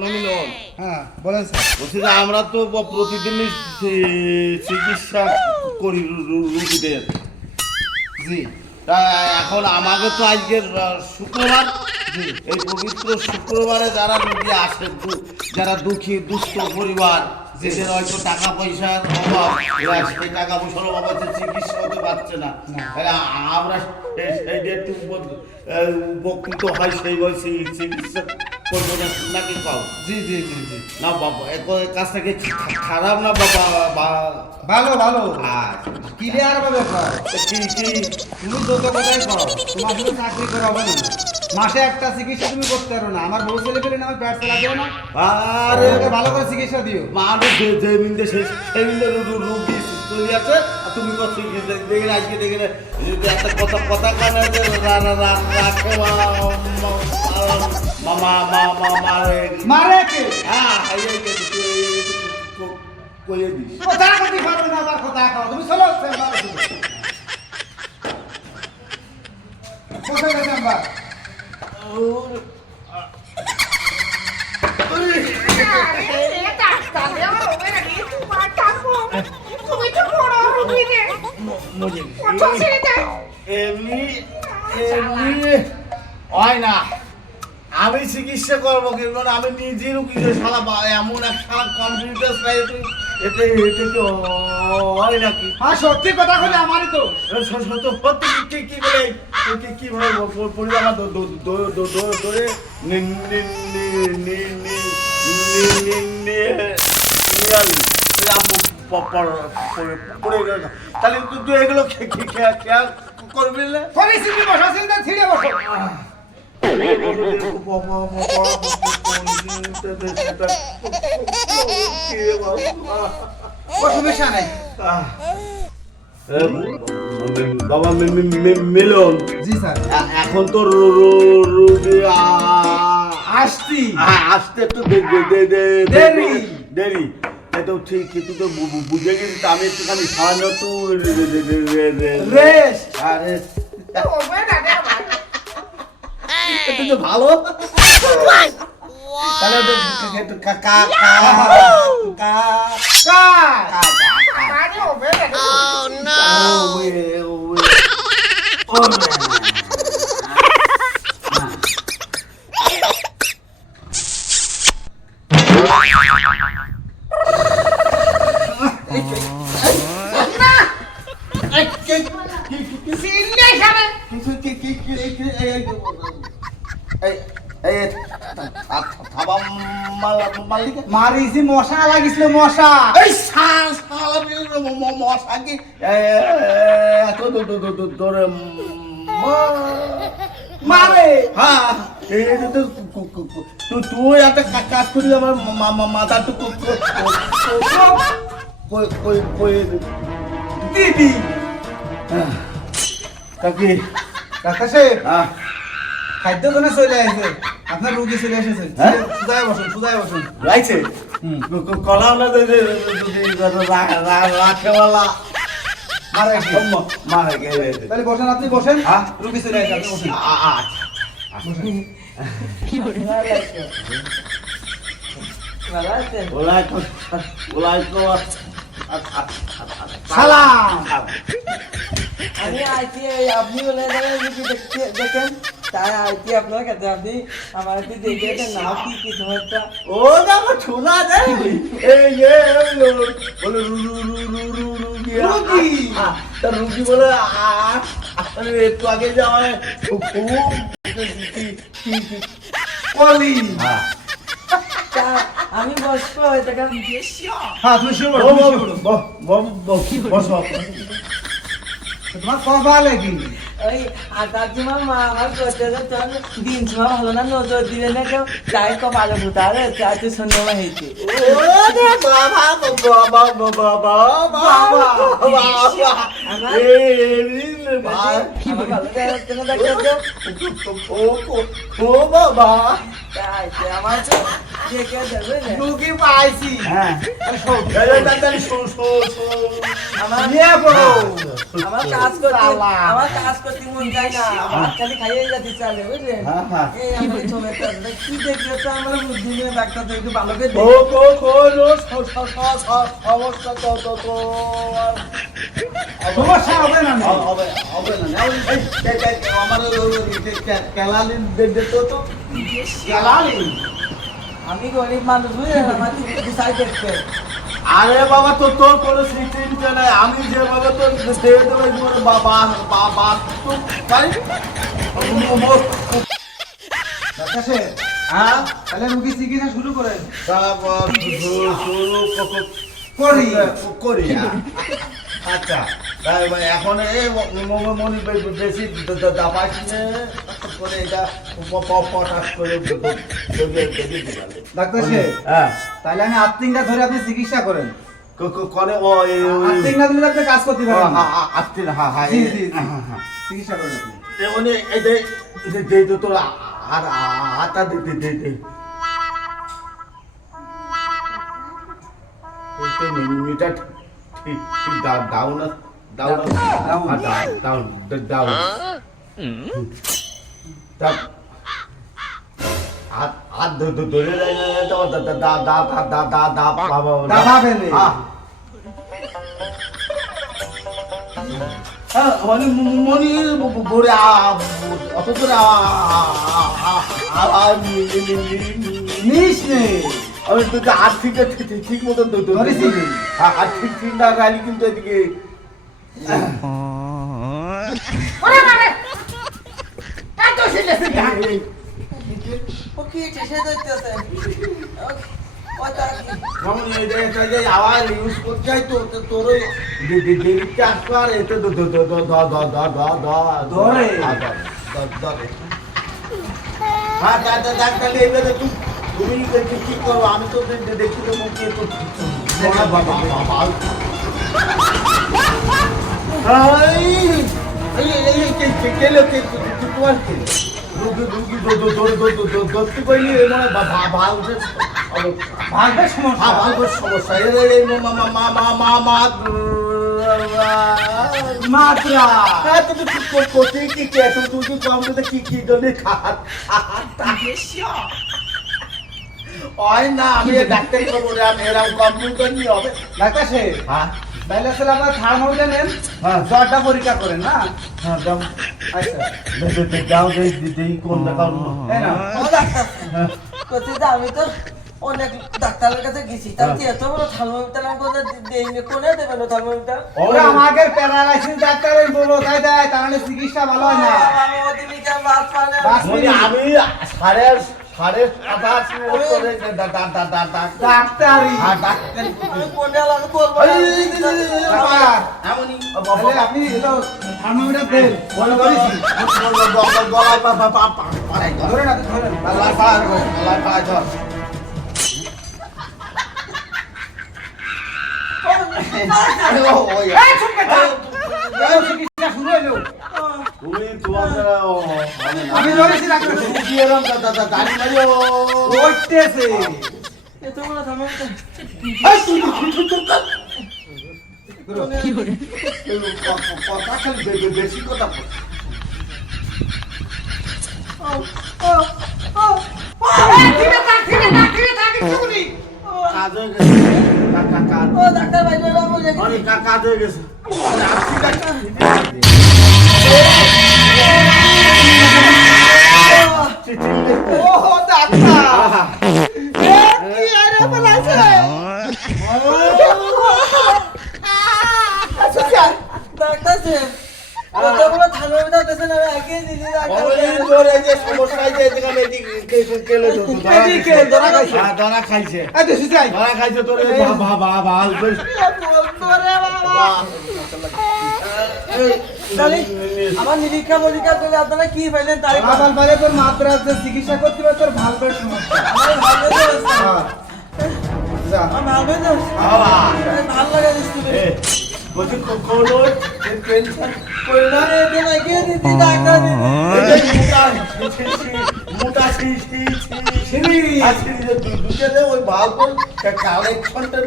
মিলন। হ্যাঁ বলেন স্যার। বলছি যে আমরা তো প্রতিদিনই চিকিৎসা করি রুগীদের। জি তা এখন আমাকে তো আজকে শুক্রবার, এই পবিত্র শুক্রবারে যারা রুগী আসে, যারা দুঃখী দুস্থ পরিবার, যেদের হয়তো টাকা পয়সার অভাব, এরা সেই টাকা পয়সার অভাবে চিকিৎসা হতে পারছে না, আমরা সেই একটু উপকৃত হয়, সেইভাবে চিকিৎসা করবো নাকি পাও? জি জি জি জি না বাবা, কাজটা কি খারাপ না বাবা? ভালো ভালো আচ্ছা ক্লিয়ার ভাবে কর। কি কি তুমি যত কথাই কর, তোমার শুধু চাকরি করা হবে না, মাসে একটা চিকিৎসা তুমি করতে পারো না। আমার বউ ছেলে পেলে না, আমার পেট চালাতেও না। আরে ওকে ভালো করে চিকিৎসা দিও। মানুষ যে মিন্দে সেই মিন্দে রুগী চলে আছে, আর তুমি কত দেখে আজকে দেখে একটা কথা কানে যে রাখে মামা মারে কে? হ্যাঁ কয়ে দিস। কথা কতি পারবে না, আবার কথা কও। তুমি চলো কোথায় গেছেন বা? এমনি এমনি হয় না, আমি চিকিৎসা করবো কিন্তু আমি নিজের কিছু শালা এমন এক শালা কম্পিউটার এতে এতে কি হয় নাকি? হ্যাঁ সত্যি কথা বলে আমারই তো। সত্য কি বলে কিভাবে পরিবার ধরে তাহলে তুই এগুলো খেয়াল করবি না? পরিস্থিতি বসা চিন্তা ছিঁড়ে বসো। সমস্যা নাই বাবা মিলন। জি স্যার। এখন তো আসতে একটু দেরি তো ঠিক, কিন্তু তো বুঝে গেছি তো আমি একটুখানি সামান্য একটু রেস্ট। একটু তো ভালো তাহলে একটু মারিছি, মশা লাগিছিল, মশা। মশা কি এত ধরে মারে। হ্যাঁ তুই একটা কাজ করি, আমার মাথাটুকু দিদি কাকি ডাক্তার সাহেব, হ্যাঁ খাদ্য কোনে চলে আসছে, আপনার রুগী চলে এসেছে। হ্যাঁ? সুদায় বসুন, সুদায় বসুন। রাইছে কলাও না রাখেওয়ালা মারা গেছে। মারা গেছে। তাহলে বসেন, আপনি বসেন। হ্যাঁ? রুগী চলে আসছে, আপনি বসেন। বসেন। সালাম। আমি আইটি আপনি বলে দেখেন, তাই আইটি আপনার কাছে আপনি আমার দেখে নাও কি তোমারটা ও দেখো শোনা যায় বলে রুগী বলে একটু আগে যাওয়ায় কলি। আমি বসবো এটা হ্যাঁ তুমি শুরু করো, তুমি শুরু করো। বসো। তোমার কপালে কি? ওই আদার মা আমার করতে তোর দিন সময় ভালো না, নজর দিলে না কেউ যাই কপালে ভুতারে চাই তুই শুনে হয়েছে। আমার তো দেখে দেবে না। রুগী পাইছি হ্যাঁ ডাক্তার আমার নিয়ে পড়ো আমার কাজ করতে শালা। আমার কাজ করতে মন চায় না ভাত খালি খাইয়ে যেতে চালে বুঝলেন হ্যাঁ, হ্যাঁ। এই আমার ছোটটা কি দেখলে তো আমার বুদ্ধি নিয়ে ডাক্তার তো একটু ভালো করে ও দেখে। সমস্যা তো সমস্যা হবে না নে। হবে হবে না আমার ক্যালালিন দিতে তো ক্যালালিন? আমি গরিব মানুষ বুঝলেন আমার ডিসাইড দেখতে আরে বাবা তো তোর কোনো চিন্তা নাই আমি যেভাবে তোর দিয়ে দেবো বাবা বাবা তো তাই ডাক্তার সাহেব, হ্যাঁ তাহলে রুগী চিকিৎসা শুরু করেন। তারপর করি। করি হ্যাঁ। আচ্ছা তাই ভাই এখন এই মনি বেশি দাবা কিনে করে এটা পটাশ করে ডাক্তার সাহেব, হ্যাঁ তাহলে আমি 8 দিনটা ধরে আপনি চিকিৎসা করেন। করে ও 8 দিন না দিলে আপনি কাজ করতে পারবেন না। আসতে হ্যাঁ হ্যাঁ জি, জি, জি। হ্যাঁ চিকিৎসা করেন আপনি। মানে এই যে তোর আর আটা দিতে মিটার ঠিক ঠিক ডাউন ডাউন ডাউন ডাউন হাত ধরে যায় না তো দাবাবেন এই। মানে মনি বলে অত করে নিস নে। আমি তো হাত ঠিক মতন ধরেছি। আর ঠিক না রাইলি কিন্তু এদিকে ও কি ঠেসে দিতেছে কথা কি যেমন এটা যে আওয়াজ ইউজ করতে চাই তো তোর ওই ডেলিটা আসবার এতে ধরে। হ্যাঁ ডাক্তার এইভাবে তুমি কি করবো আমি তো দেখি তো মুখে তো তোমার কি ধরতে পারলি ভাগ্যের সমস্যা। সমস্যা মাত্রা। হয় না আমি ডাক্তারি করবো রে আমি এরকম কম্পিউটার নিয়ে হবে ডাক্তার সাহেব, হ্যাঁ তাহলে আসলে আপনার থার্মোমিটার নেন, হ্যাঁ। জ্বরটা পরীক্ষা করেন না। হ্যাঁ দাও আচ্ছা, দাও দেই কোনটা কারণ এই নাও। ও ডাক্তার করতে তো আমি তো অনেক ডাক্তারের কাছে গেছি তার কি এত বড় থার্মোমিটার আমি কোনে দেবেন থার্মোমিটার ওরা আমাদের প্যারালাইসিস ডাক্তারের বলো তাই দেয়, তার মানে চিকিৎসা ভালো হয় না। আমি ওদিকে বাস পানে বাস মানে আমি সাড়ে 7:30 করে ডাক্তারি। হ্যাঁ ডাক্তারি আমি কোনে আমি বলবো ডাক্তার, এমনই তাহলে আপনি এটা থার্মোমিটার দেন। বলে ধরেছি। গলায় পাড়াই ধরে না, ধরেন। গলায় পাড়াই ধর এই চুপকে থাক। এই চিকিৎসা শুরু হইলো। তুমি তোমার দ্বারা আমি ধরেছি ডাক্তার। কি এরকম দাঁড়ি মারিও ওইতেছে। এত বড় থার্মোমিটার কথা খালি বেশি কথা কাজ হয়ে গেছে কাজ ও ডাক্তার ভাই বলে অনেক কাজ হয়ে গেছে ও ডাক্তার। কি আরে বলাছে? ডাক্তার সাহেব কত বড় থার্মোমিটার দেন আমি আগে দিদি ডাক্তার মেডিকেল ধরা খাইছে। দানা খাইছে এই দেশি যাই। দানা খাইছে তোর ভাল বেশ তাহলে আমার নিরীক্ষা পরীক্ষা করে আপনারা কি পাইলেন তাই বাবাল বাইরে তোর মাত্রা যে চিকিৎসা করতে পারে তোর ভালো সমস্যা। আমার ভালো লাগছে হ্যাঁ। যা। আমার ভালো লাগছে বাবা ভালো লাগে দিচ্ছি বলছি কোনো টেনশন করে না এদিন আগে দিদি ডাক্তার দিদি মোটা সিঁড়ি সিঁড়ি। আর সিঁড়িতে ঢুকে ওই ভালো কালেকশনটা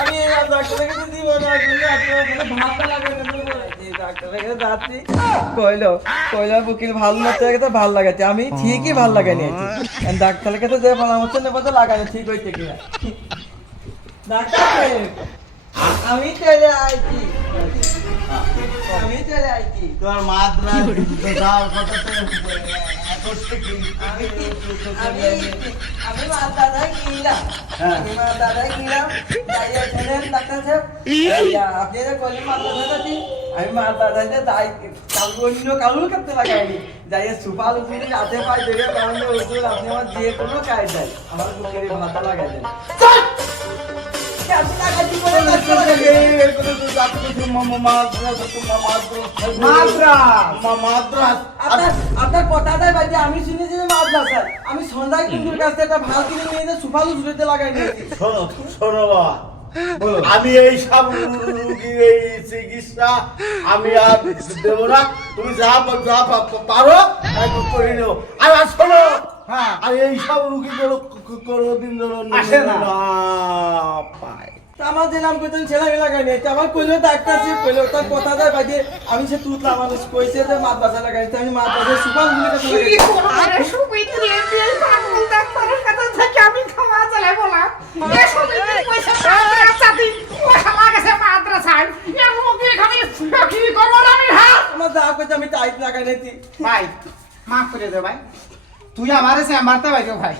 আমি আর ডাক্তারের কাছে দিব না আসলে আপনার ভাবটা লাগে না ডাক্তারের কাছে যাচ্ছি কইলো উকিল ভালো লাগতে লাগে তো ভালো লাগাচ্ছে আমি ঠিকই ভালো লাগাইনি ডাক্তারের কাছে যে পরামর্শ নেবো তো লাগানো ঠিক হয়েছে কিনা ডাক্তার সাহেব, আমি চলে আইছি তোমার মাদ্রা যাওয়ার কথা আমি মা দাদাই কিনলাম যাইয়া ছিলেন ডাক্তার সাহেব আপনি যে কলি মাদ্রা দাদাটি আমি মা দাদাইতে তাই অন্য কাউকে করতে লাগাইনি যাইয়া সুপাল উপরে রাতে পাই দেখে কারণ ওষুধ আপনি আমার যে কোনো কাজ দেয় আমার বুকের ভাতা লাগাই দেন আপনার কথাটাই বাজে আমি শুনেছি যে মাদ্রাসা আমি সন্ধ্যায় কুন্ডুর কাছ থেকে একটা ভাল কিনে নিয়ে যে সুপালু ছুটিতে লাগাই নিয়েছি শোনো বাবা, আমি এই সব রুগীর এই চিকিৎসা আমি আর দেবো না, তুমি যা পারো তাই করে নিও। আর শোনো, হ্যাঁ। আর এই সব রুগীগুলো কোনোদিন আসে না। পায়। আমার যে নাম করতেন ছেলে লাগাই নিয়েছে আমার কইলেও ডাক্তার সে কইলেও তার কথাটাই বাজে আমি সে তুতলা মানুষ কইছে যে মাদ্রাসা লাগাইছে আমি মাদ্রাসা সুপাল গুলির কাছে লাগাইছি আরে সুবিত্রি এই পাগল ডাক্তারের কাছে থেকে আমি ক্ষমা চাইলে বলা এ সুবিত্রি পয়সা চাতি পয়সা লাগাছে মাদ্রাসায় এর মুখে খালি কি করব না আমি হ্যাঁ আমার যা কইছে আমি টাইট লাগাই নিয়েছি ভাই মাফ করে দে ভাই তুই আমারে সে মারতে পারো ভাই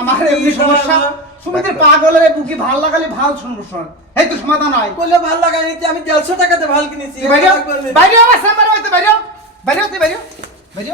আমার এমনি সমস্যা সুবিত্রি পাগলের বুকি ভাল লাগালে ভাল সমস্যা এই তো সমাধান হয় কইলে ভাল লাগাই নিয়েছি আমি 150 টাকাতে ভাল কিনেছি বাইরে বাইরে আমার সামনে হইতে বাইরে বাইরে তুই বাইরে বাইরে